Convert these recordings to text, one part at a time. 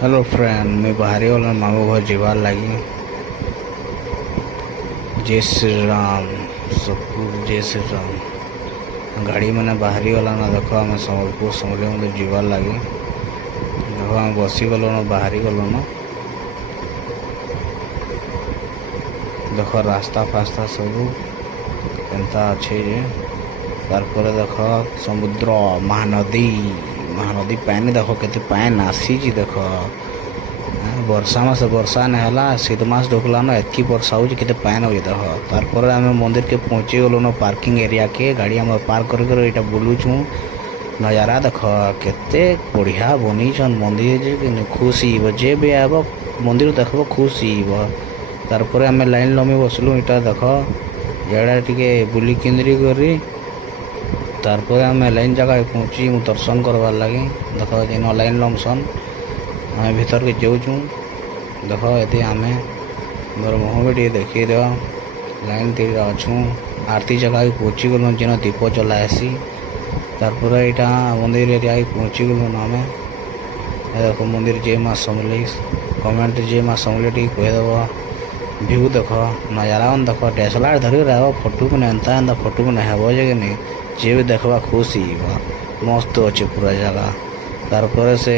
Hello friend, मैं बाहरी वाला मामू घर जीवार लगी। जय श्री राम। सब जय श्री राम। गाड़ी मैंने बाहरी वाला ना देखो, आम सम्बलपुर समले मत जीवार लगी। देखो आम बसी गल न बाहरी गल न। देख रास्ता फास्ता सब एंता अच्छे जे तार देख समुद्र महानदी महानदी पानी देख के पान आसी देख वर्षा मास वर्षा नहीं है शीत मास ढुकला न एतकी वर्षा हो पान हो देख तार आम मंदिर के पहुँची गलु न पार्किंग एरिया के गाड़ी आम पार्क कर बुलुचु नजारा देख केते बढ़िया बनी मंदिर खुश जे भी आब मंदिर देख खुश तार आम लाइन लमी बसलु इटा देख जड़ा टे बुली किंद्री करी तार आम लाइन जगह पहुँची दर्शन करवार लगे। देख जेन लाइन लमसन आम भीतर के जाऊँ देख ये आम मोर मुँह भी टे देखी दे लाइन तीर अच्छू आरती जगह पहुँची गलु जेन दीप चलासी तार यहाँ मंदिर एरिया पहुँची गलु आम देख मंदिर जय माँ समलेई कमेंट जय माँ समले टी कहीदेव व्यू देख नजारा देख डीएसएलआर धर फोटो को एंता एंता फोटो को हेब जे नहीं जे भी देखा खुश मस्त अच्छे पूरा जगह तार से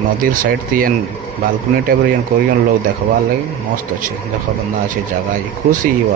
नदीर साइड थी बालकनी टाइप कर लोग देखवार लगे मस्त अच्छे देख बंदा अच्छे जगह खुश